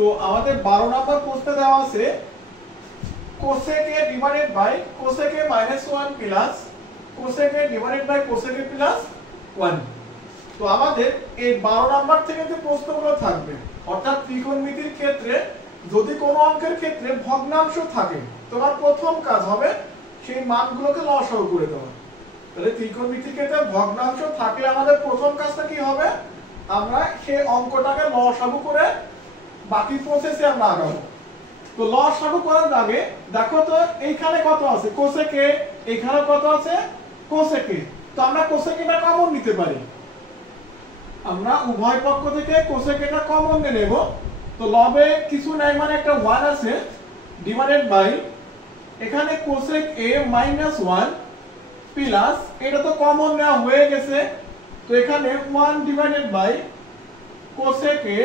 তো আমাদের 12 নম্বর প্রশ্নে দেওয়া আছে cosec a divided by cosec a minus 1 plus cosec a divided by cosec a plus 1। তো আমাদের এই 12 নাম্বার থেকে যে প্রশ্নগুলো থাকবে অর্থাৎ ত্রিকোণমিতির ক্ষেত্রে যদি কোনো অঙ্কের ক্ষেত্রে ভগ্নাংশ থাকে তোমার প্রথম কাজ হবে সেই মানগুলোকে লসাগু করে দেওয়া। তাহলে ত্রিকোণমিতির ক্ষেত্রে ভগ্নাংশ থাকলে আমাদের প্রথম কাজটা কি হবে, আমরা সেই অঙ্কটাকে লসাগু করে বাকি প্রসেসে আমরা আগাবো। তো লসাগু করার আগে দেখো তো এইখানে কত আছে cosec a, এখানে কত আছে cosec a। তো আমরা cosec a টা কমন নিতে পারি, আমরা উভয় পক্ষ থেকে cosec a টা কমন নিয়ে নেব। তো লবে কিছু নাই মানে একটা 1 আছে ডিভাইডেড বাই এখানে cosec a minus 1 প্লাস এটা তো কমন নেওয়া হয়ে গেছে, তো এখানে 1 divided by cosec a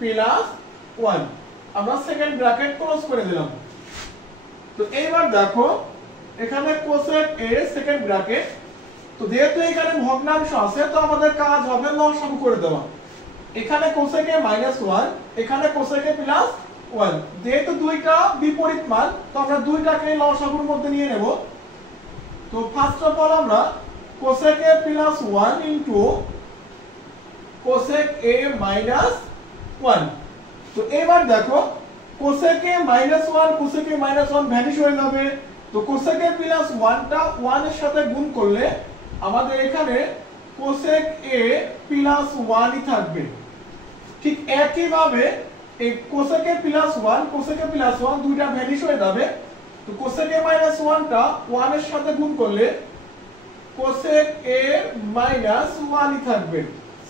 plus 1 আমরা সেকেন্ড ব্র্যাকেট ক্লোজ করে দিলাম। তো এইবার দেখো এখানে cosec a সেকেন্ড ব্র্যাকেট, তো যেহেতু এখানে ভগ্নাংশ আছে তো আমাদের কাজ হবে লসাগু করে দেওয়া। এখানে cosec a minus 1 এখানে cosec a plus 1, যেহেতু দুইটা বিপরীত মান তো আমরা দুইটাকে লসাগুর মধ্যে নিয়ে নেব। তো ফার্স্ট অফ অল আমরা cosec a plus 1 into cosec a minus 1। তো এবার দেখো cosec a minus 1 cosec a minus 1 vanish হয়ে যাবে, তো cosec a plus 1 টা 1 এর সাথে গুণ করলে আমাদের এখানে cosec a plus 1 ই থাকবে। ঠিক একই ভাবে এই cosec a plus 1 cosec a plus 1 দুইটা ভ্যানিশ হয়ে যাবে, তো cosec a minus 1 টা 1 এর সাথে গুণ করলে cosec a minus 1 ই থাকবে,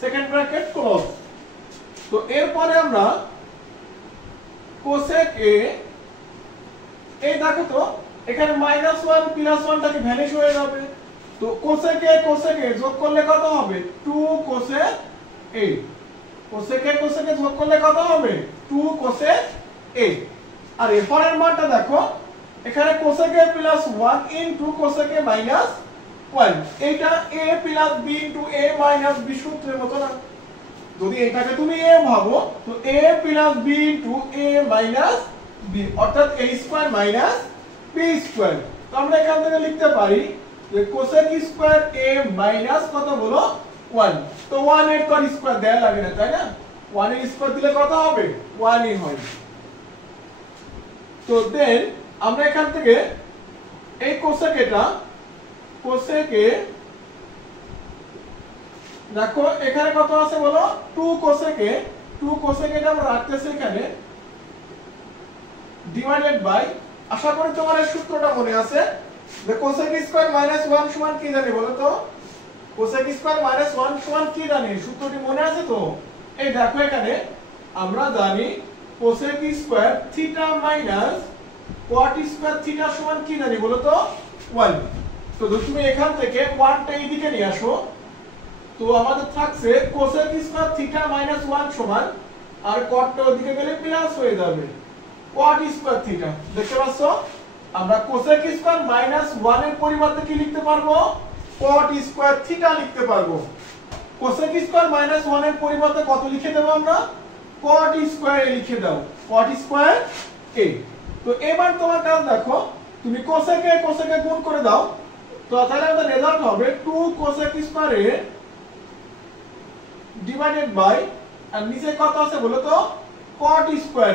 সেকেন্ড ব্র্যাকেট ক্লোজ। তো এরপরে আমরা cosec a এই দেখো তো এখানে -1 +1 টাকে ভ্যানিশ হয়ে যাবে, তো cosec a যোগ করলে কত হবে 2 cosec a, cosec a যোগ করলে কত হবে 2 cosec a। আর এরপরের মানটা দেখো এখানে cosec a + 1 * cosec a - 1, এইটা a + b * a - b সূত্রের মতো না, যদি এটাকে তুমি a ভাবো তো a + b * a - b অর্থাৎ a² - b²। তো আমরা এখান থেকে লিখতে পারি যে cosec² a মাইনাস কত হলো 1, তো 1 এর তো স্কয়ার দেয়া লাগে না তাই না, 1 এর স্কয়ার দিলে কত হবে 1 ই হয়। তো দেন আমরা এখান থেকে এই cosec a দেখো এখানে কত আছে বলো 2 cosec a, 2 cosec a আমরা রাখতেছি এখানে ডিভাইডেড বাই, আশা করি তোমার এই সূত্রটা মনে আছে যে cosec² - 1 সমান কি জানি বলো তো, cosec² - 1 সমান কি জানি সূত্রটি মনে আছে তো, এই দেখো এখানে আমরা জানি cosec² θ - cot² θ সমান কি জানি বলো তো 1। তো যদি তুমি এখান থেকে 1 টা এইদিকে নিয়ে আসো তো আমাদের থাকছে cosec² θ - 1 সমান আর cot টা ওদিকে গেলে প্লাস হয়ে যাবে cot² θ। দেখতে পাচ্ছো আমরা cosec² - 1 এর পরিবর্তে কি লিখতে পারবো cot² θ লিখতে পারবো। cosec² - 1 এর পরিবর্তে কত লিখে দেব আমরা cot² a লিখে দাও, cot² a। তো এবার তোমার কাজ দেখো তুমি cosec a গুণ করে দাও, তো তাহলে আমাদের রেজাল্ট হবে 2 cosec² a ডিভাইডেড বাই আর নিচে কত আছে বলো তো cot² a,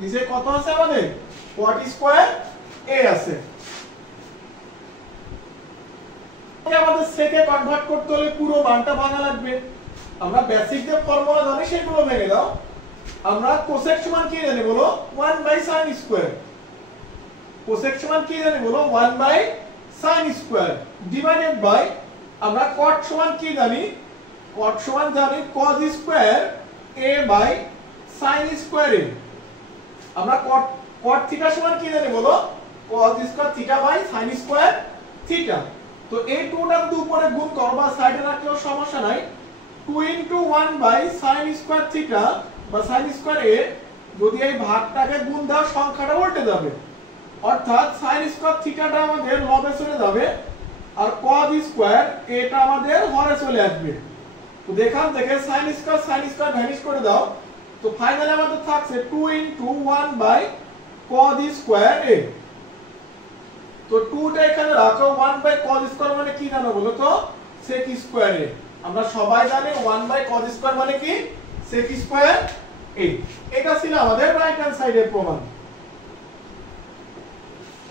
নিচে কত আছে আমাদের cot² a আছে। আমাদের সেকে কনভার্ট করতে হলে পুরো মানটা ভাঙা লাগবে, আমরা বেসিক যে ফর্মুলা জানি সেগুলো ভেঙে দাও। আমরা cosec সমান কি জানি বলো 1/sin², cosec সমান কি জানি বলো 1/sin² ডিভাইডেড বাই আমরা cot সমান কি জানি, cot সমান জানি cos² a/sin²a, আমরা cot θ সমান কি জানি বলো cos² θ/sin² θ। তো এই 2 টা যদি উপরে গুণ করো বা সাইডে রাখলেও সমস্যা নাই, 2 * 1/sin² θ বা sin² a, যদি এই ভাগটাকে গুণ দাও সংখ্যাটা উল্টে যাবে, অর্থাৎ sin² θ টা আমাদের লবে চলে যাবে আর cos² a টা আমাদের হরে চলে আসবে। তো এখান থেকে sin² ভ্যানিশ করে দাও, তো তো ফাইনালি আমাদের থাকছে 2 into 1 by cos square a। তো 2 টা এখানে রাখো, 1 by cos square মানে কি জানো বলো তো? sec square a। আমরা সবাই জানি 1 by cos square মানে কি? sec square a। এটা ছিল আমাদের রাইট হ্যান্ড সাইডের প্রমাণ।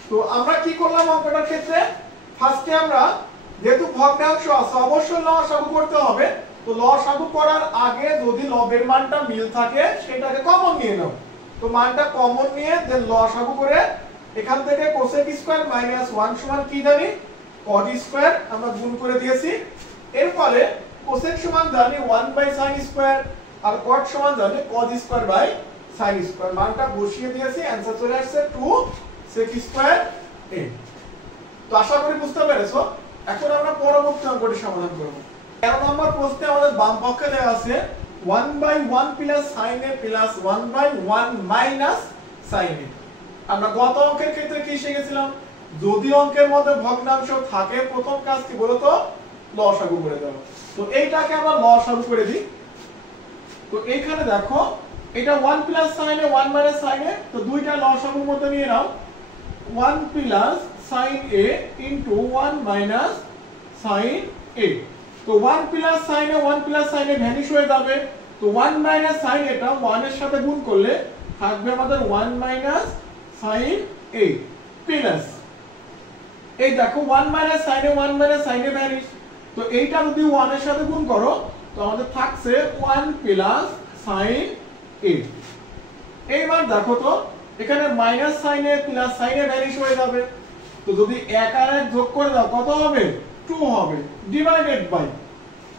তো আমরা কি করলাম অঙ্কটার ক্ষেত্রে? ফার্স্টে আমরা যেহেতু ভগ্নাংশ আছে অবশ্যই লসাগু করতে হবে। তো লসাগু করার আগে যদি লবের মানটা মিল থাকে সেটাকে কমন নিয়ে নাও। তো মানটা কমন নিয়ে দেন লসাগু করে এখান থেকে cosec স্কয়ার মাইনাস 1 সমান কি জানি? cot স্কয়ার আমরা গুণ করে দিয়েছি। এর ফলে cosec সমান জানি 1 বাই sin স্কয়ার আর cot সমান জানি cos square by sin square. মানটা বসিয়ে দিয়েছি, आंसर চলে আসছে 2 sec স্কয়ার a। তো আশা করি বুঝতে পেরেছো। এখন আমরা পরবর্তী অঙ্কটি সমাধান করব। 13 নম্বর প্রশ্নে আমাদের বাম পক্ষে দেওয়া আছে 1 by 1 plus sin a plus 1 by 1 minus sin a। আমরা গত অঙ্কের ক্ষেত্রে কি শিখেছিলাম? যদি অঙ্কের মধ্যে ভগ্নাংশ থাকে প্রথম কাজ কি বলো তো? লসাগু করে দাও। তো এইটাকে আমরা লসাগু করে দিই। তো এইখানে দেখো এটা 1 plus sin a 1 minus sin a, তো দুইটা লসাগুর মধ্যে নিয়ে নাও। 1 plus sin a into 1 minus sin a। তো 1 plus sin a 1 plus sin a vanish হয়ে যাবে। তো 1 মাইনাস sin a টা 1 এর সাথে গুণ করলে থাকবে আমাদের 1 মাইনাস sin a প্লাস এই দেখো 1 minus sin a 1 minus sin a vanish. তো এইটা যদি 1 এর সাথে গুণ করো তো আমাদের থাকছে 1 প্লাস sin a। এইবার দেখো তো এখানে minus sin a plus sin a vanish হয়ে যাবে। তো যদি 1 আর 1 যোগ করে দাও কত হবে? 2 হবে ডিভাইডেড বাই।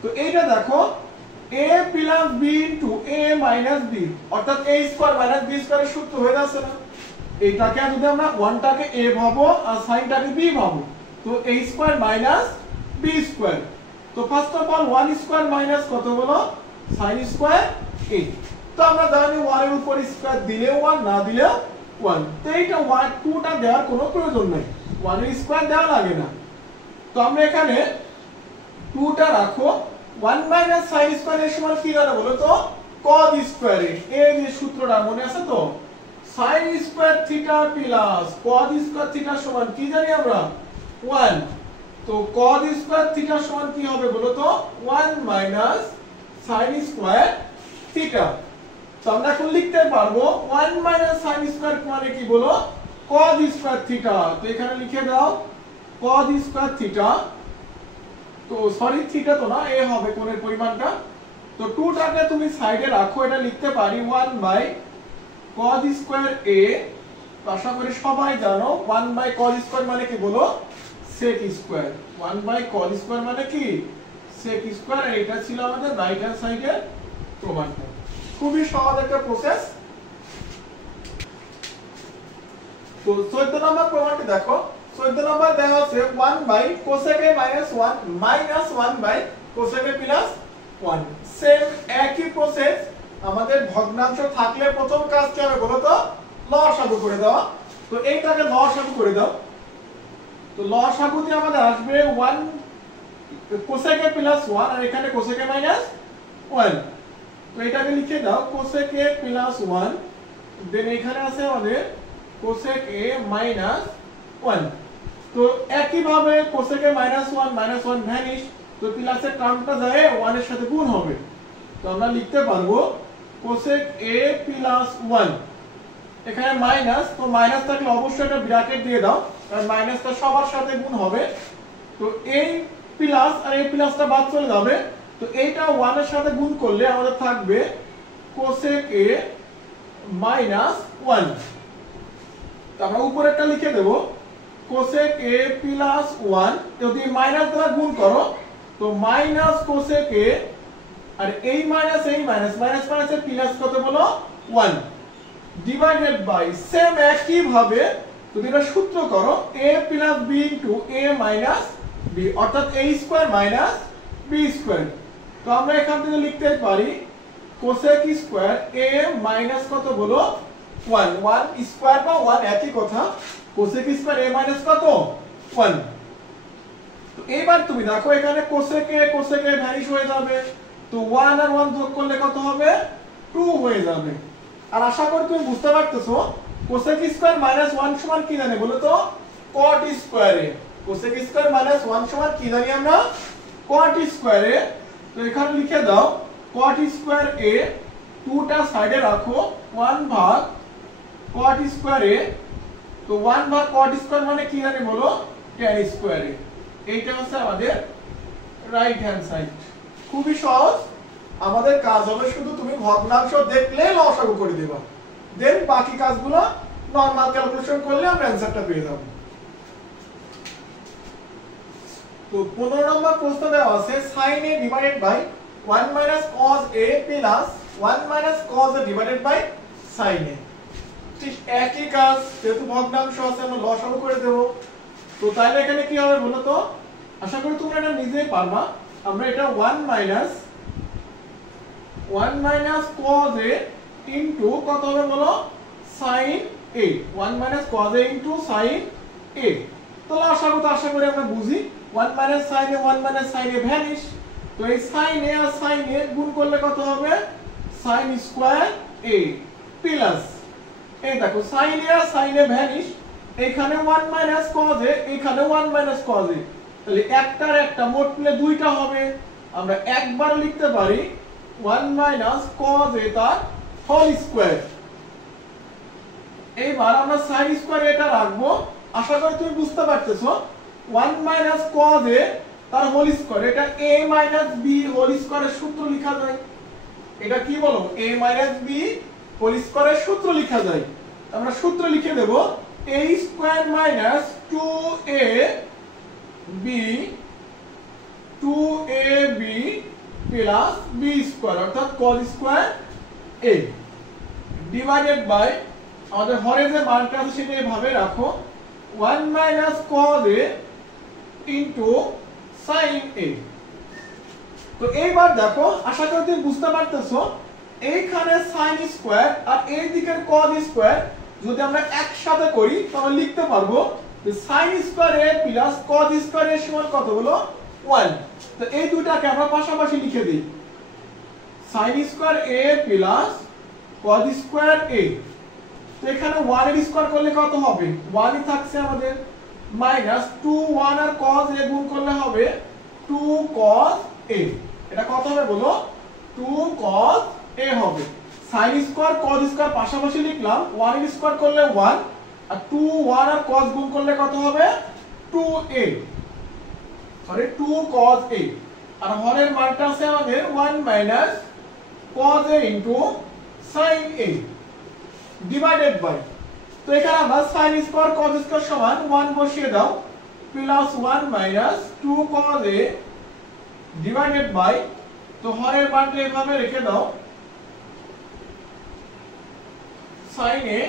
তো এইটা দেখো a plus b into a minus b অর্থাৎ a স্কয়ার মাইনাস b স্কয়ারের সূত্র হয়ে যাচ্ছে না? এইটাকে যদি আমরা 1 টাকে a ভাবো আর sin টাকে b ভাবো তো a square minus b square. তো first of all 1 square minus কত হলো? sin square a। তো আমরা জানি 1 এর উপর স্কয়ার দিলেও 1 না দিলেও 1। তো এইটা 1 2 টা দেওয়ার কোনো প্রয়োজন নেই, 1 এর স্কয়ার দেওয়া লাগে না। তো আমরা এখানে 2 টা রাখো। 1 মাইনাস sin স্কয়ার এর সমান কি জানো বলো তো? cos স্কয়ার এ। এই যে সূত্রটা মনে আছে তো? sin square theta plus cos square theta সমান কি জানি আমরা? 1। তো cos স্কয়ার থিটা সমান কি হবে বলো তো? 1 মাইনাস sin স্কয়ার থিটা। তো আমরা এখন লিখতে পারবো 1 মাইনাস sin স্কয়ার মানে কি বলো? cos square theta. তো এখানে লিখে দাও cos স্কয়ার থিটা। তো সরি থিটা তো না, এ হবে কোণের পরিমাণটা। তো 2 টাকে তুমি সাইডে রাখো, এটা লিখতে পারি 1 বাই cos স্কয়ার a। আশা করি সবাই জানো 1 বাই cos স্কয়ার মানে কি বলো? sec square. 1 by cos square মানে কি? sec square. আর এটা ছিল আমাদের রাইট হ্যান্ড সাইডের প্রমাণটা। খুবই সহজ একটা প্রসেস। তো 14 নম্বর প্রমাণটি দেখো। 14 নম্বর দেওয়া আছে 1 by cosec a minus 1 minus 1 by cosec a plus 1। Same একই প্রসেস। আমাদের ভগ্নাংশ থাকলে প্রথম কাজ কি হবে বলো তো? লসাগু করে দাও। তো এইটাকে লসাগু করে দাও। তো লসাগুতে আমাদের আসবে 1 cosec a plus 1 আর এখানে cosec a minus 1। তো এটাকে লিখে দাও cosec a plus 1 দেন এখানে আছে আমাদের cosec a minus 1। তো একই ভাবে cosec a minus 1 ভ্যানিশ। তো প্লাসের টার্মটা যায় 1 এর সাথে গুণ হবে। তো আমরা লিখতে পারবো cosec a plus 1 এখানে মাইনাস। তো মাইনাস থাকলে অবশ্যই এটা ব্র্যাকেট দিয়ে দাও কারণ মাইনাসটা সবার সাথে গুণ হবে। তো এই প্লাস আর এই প্লাসটা বাদ চলে যাবে। তো এইটা 1 এর সাথে গুণ করলে আমাদের থাকবে cosec a minus 1। তো আমরা উপরেরটা লিখে দেব cosec a plus 1 যদি মাইনাস দ্বারা গুণ করো তো মাইনাস cosec a আর এই মাইনাস মাইনাস এর প্লাস কত বলো? 1 ডিভাইডেড বাই সেম একই ভাবে যদি এটা সূত্র করো a plus b into a minus b অর্থাৎ a square minus b square. তো আমরা এখান থেকে লিখতে পারি cosec স্কয়ার a মাইনাস কত বলো? 1 স্কয়ার বা 1 একই কথা। cosec স্কয়ার a মাইনাস কত? 1। তো এবার তুমি দেখো এখানে cosec a ভ্যানিশ হয়ে যাবে। তো 1 আর 1 যোগ করলে কত হবে? 2 হয়ে যাবে। আর আশা করি তুমি বুঝতে পারতেছো কোসেক স্কয়ার মাইনাস 1 সমান কি জানি বলো তো কট স্কয়ারে। কোসেক স্কয়ার মাইনাস 1 সমান কি জানি আমরা কট স্কয়ারে। তো এখানে লিখে দাও কট স্কয়ার এ 2টা সাইডে রাখো 1 ভাগ কট স্কয়ার এ। তো 1 ভাগ কট স্কয়ার মানে কি জানি বলো tan স্কয়ারে। এইটা হচ্ছে আমাদের রাইট হ্যান্ড সাইড। খুবই সহজ। আমাদের কাজ হবে শুধু তুমি ভগ্নাংশ দেখলে লসাগু করে দেবা, দেন বাকি কাজগুলো নরমাল ক্যালকুলেশন করলে আমরা অ্যানসারটা পেয়ে যাব। তো 15 নম্বর প্রশ্ন দেওয়া আছে sin a divided by 1 cos a plus 1 cos a divided by sin a। ঠিক একই কাজ, যেহেতু ভগ্নাংশ আছে আমরা লসাগু করে দেব। তো তাহলে এখানে কি হবে বলো তো, আশা করি তোমরা এটা নিজেই পারবা। আমরা এটা 1 cos a ইনটু কত হবে বলো sin a। 1 cos a into sin a। তো লসাগু তো আশা করি আমরা বুঝি 1 sin a 1 sin a vanish. তো এই sin a আর sin a গুণ করলে কত হবে sin স্কয়ার a প্লাস এই দেখো sin a আর sin a ভ্যানিশ, এখানে 1 cos a এখানে 1 cos a। তাহলে একটার একটা মোট মিলে দুইটা হবে। আমরা একবার লিখতে পারি 1 cos a তার হোল স্কয়ার। এইবার আমরা sin স্কয়ার এটা রাখবো। আশা করি তুমি বুঝতে পারতেছো 1 cos a তার হোল স্কয়ার, এটা a b হোল স্কয়ারের সূত্র লেখা যায়। এটা কি বলো a b হোল স্কয়ারের সূত্র লেখা যায়। আমরা সূত্র লিখে দেব a square minus 2ab plus b square অর্থাৎ cos square a divided by আমাদের হরে যে মানটা আছে সেটা এভাবে রাখো 1 cos a into sin a। তো এইবার দেখো আশা করি তুমি বুঝতে পারতেছো এইখানে sin স্কয়ার আর এই দিকের cos স্কয়ার যদি আমরা একসাথে করি তাহলে লিখতে পারবো যে sin square a plus cos square a সমান কত হলো 1। তো এই দুটাকে আমরা পাশাপাশি লিখে দেই sin square a plus cos square a। তো এখানে 1 এর স্কয়ার করলে কত হবে 1 ই থাকছে আমাদের মাইনাস 2 1 আর cos a গুণ করলে হবে 2 cos a। এটা কত হবে বলো 2 cos a হবে। sin স্কয়ার cos স্কয়ার পাশাপাশি লিখলাম 1 এর স্কয়ার করলে 1 আর 2 1 আর cos গুণ করলে কত হবে 2a 2 cos a। আর হরের মানটা আছে আমাদের 1 cos a sin a divided by. তো এখানে আমরা sin স্কয়ার cos স্কয়ার সমান 1 বসিয়ে দাও plus 1 2 cos a divided by. তো হরের মানটা এভাবে রেখে দাও sin a।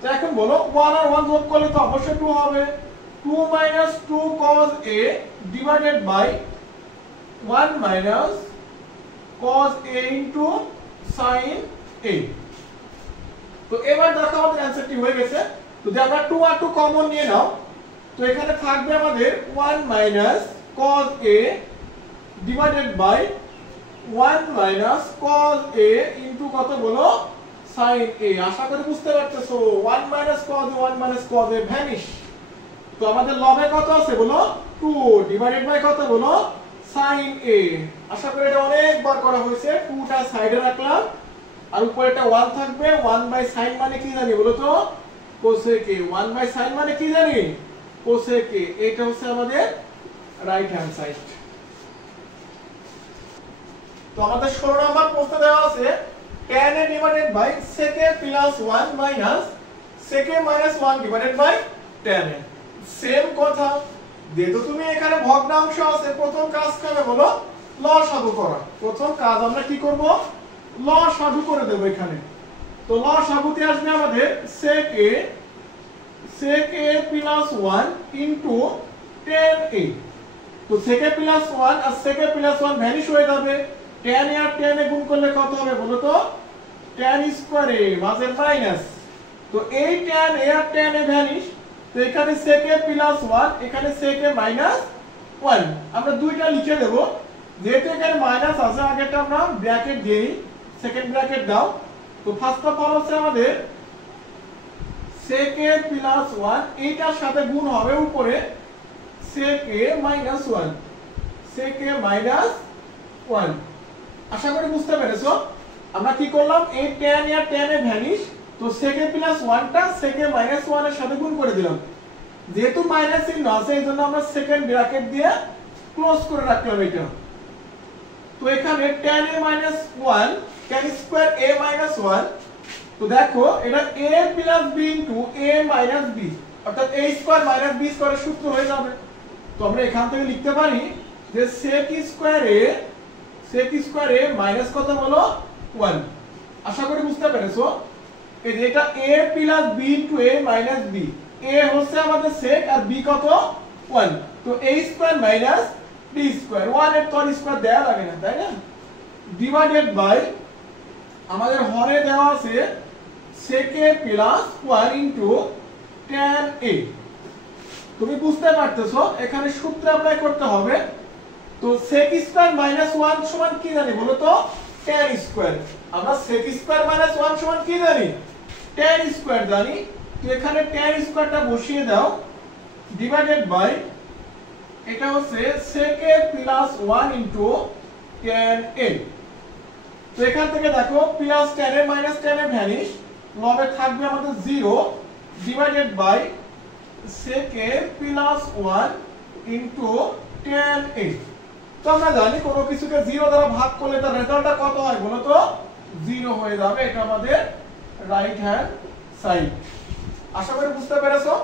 তো এখন বলো 1 আর 1 যোগ করলে তো অবশ্যই 2 হবে। 2 2 cos a divided by 1 cos a into sin a। তো এবার দেখো আমাদের অ্যানসারটি হয়ে গেছে। তো যদি আমরা 2 আর 2 কমন নিয়ে নাও তো এখানে থাকবে আমাদের 1 cos a divided by 1 cos a into কত বলো sin a। আশা করি বুঝতে পারতেছো 1 cos a 1 cos a vanish. তো আমাদের লবে কত আছে বলো 2 ডিভাইডেড বাই কত বলো sin a। আশা করি এটা অনেকবার করা হয়েছে। 2টা সাইডে রাখলাম আর উপরে একটা 1 থাকবে 1/sin মানে কি জানি বলো তো cosec a। 1/sin মানে কি জানি cosec a। এটা হচ্ছে আমাদের রাইট হ্যান্ড সাইড। তো আমাদের 16 নম্বর প্রশ্ন দেওয়া আছে tan a divided by sec a plus 1 minus sec a minus 1 divided by tan a। Same কথা, যেহেতু তুমি এখানে ভগ্নাংশ আছে প্রথম কাজ করবে বলো লসাগু করা। প্রথম কাজ আমরা কি করব লসাগু করে দেব এখানে। তো লসাগুতে আসবে আমাদের sec a plus 1 into tan a। তো sec a প্লাস 1 আর sec a প্লাস 1 ভ্যানিশ হয়ে যাবে। tan a আর tan a গুণ করলে কত হবে বলো তো tan স্কয়ার a মাঝে মাইনাস। তো এই tan a আর tan a ভ্যানিশ। তো এখানে sec a প্লাস 1 এখানে sec a মাইনাস 1 আমরা দুইটা লিখে দেব। যেহেতু এখানে মাইনাস আছে আগেটা আমরা ব্র্যাকেট দেই সেকেন্ড ব্র্যাকেট দাও। তো ফার্স্ট অফ অল হচ্ছে আমাদের sec a প্লাস 1 এইটার সাথে গুণ হবে উপরে sec a minus 1, sec a minus 1। আশা করি বুঝতে পেরেছো। আমরা কি করলাম, এই tan আর tan এ ভ্যানিশ, তো sec a প্লাস 1 টা sec a মাইনাস 1 এর সাথে গুণ করে দিলাম। যেহেতু মাইনাস চিহ্ন আছে এইজন্য আমরা সেকেন্ড ব্র্যাকেট দিয়ে ক্লোজ করে রাখলাম এটা। তো এখানে tan a minus 1 tan square a minus 1, তো দেখো এটা a plus b into a minus b, অর্থাৎ a স্কয়ার মাইনাস b স্কয়ারের সূত্র হয়ে যাবে। তো আমরা এখান থেকে লিখতে পারি যে sec স্কয়ার a মাইনাস কত হলো 1। আশা করি বুঝতে পেরেছো। এই যে এটা a plus b into a minus b, a হচ্ছে আমাদের sec আর b কত 1, তো a square minus b square 1 এর তো স্কয়ার দেয়া লাগে না, তাই না, ডিভাইডেড বাই আমাদের হরে দেওয়া আছে sec a plus 1 into tan a। তুমি বুঝতে পারতেছো এখানে সূত্র অ্যাপ্লাই করতে হবে। তো sec স্কয়ার মাইনাস 1 সমান কি জানি বলো তো, tan স্কয়ার। আমরা sec স্কয়ার মাইনাস 1 সমান কি জানি, tan স্কয়ার জানি। তো এখানে tan স্কয়ারটা বসিয়ে দাও, ডিভাইডেড বাই এটা হচ্ছে sec a plus 1 into tan a। তো এখান থেকে দেখো plus tan a minus tan a vanish, লবে থাকবে আমাদের 0 divided by sec a plus 1 into tan a। তো আমরা জানি কোনো কিছুকে 0 দ্বারা ভাগ করলে তার রেজাল্টটা কত হয় বলো তো, 0 হয়ে যাবে। এটা আমাদের রাইট হ্যান্ড সাইড। আশা করি বুঝতে পেরেছো।